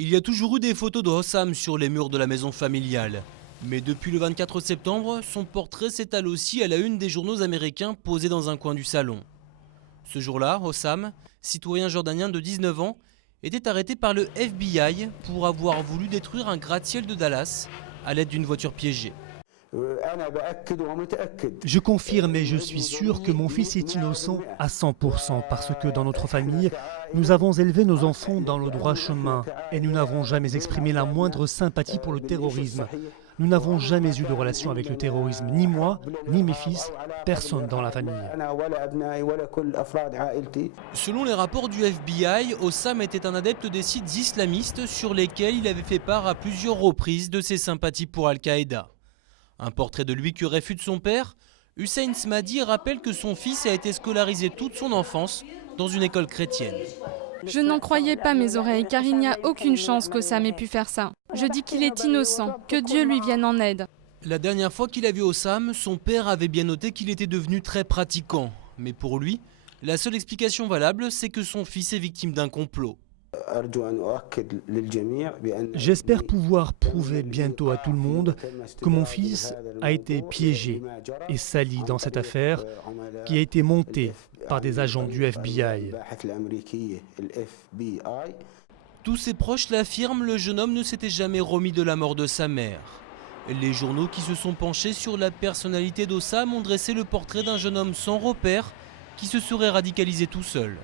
Il y a toujours eu des photos de Hossam sur les murs de la maison familiale. Mais depuis le 24 septembre, son portrait s'étale aussi à la une des journaux américains posé dans un coin du salon. Ce jour-là, Hossam, citoyen jordanien de 19 ans, était arrêté par le FBI pour avoir voulu détruire un gratte-ciel de Dallas à l'aide d'une voiture piégée. Je confirme et je suis sûr que mon fils est innocent à 100% parce que dans notre famille, nous avons élevé nos enfants dans le droit chemin et nous n'avons jamais exprimé la moindre sympathie pour le terrorisme. Nous n'avons jamais eu de relation avec le terrorisme, ni moi, ni mes fils, personne dans la famille. Selon les rapports du FBI, Hossam était un adepte des sites islamistes sur lesquels il avait fait part à plusieurs reprises de ses sympathies pour Al-Qaïda. Un portrait de lui que réfute son père, Hussein Smadi rappelle que son fils a été scolarisé toute son enfance dans une école chrétienne. Je n'en croyais pas mes oreilles car il n'y a aucune chance qu'Hossam ait pu faire ça. Je dis qu'il est innocent, que Dieu lui vienne en aide. La dernière fois qu'il a vu Hossam, son père avait bien noté qu'il était devenu très pratiquant. Mais pour lui, la seule explication valable, c'est que son fils est victime d'un complot. J'espère pouvoir prouver bientôt à tout le monde que mon fils a été piégé et sali dans cette affaire qui a été montée par des agents du FBI. Tous ses proches l'affirment, le jeune homme ne s'était jamais remis de la mort de sa mère. Les journaux qui se sont penchés sur la personnalité d'Hossam ont dressé le portrait d'un jeune homme sans repère qui se serait radicalisé tout seul.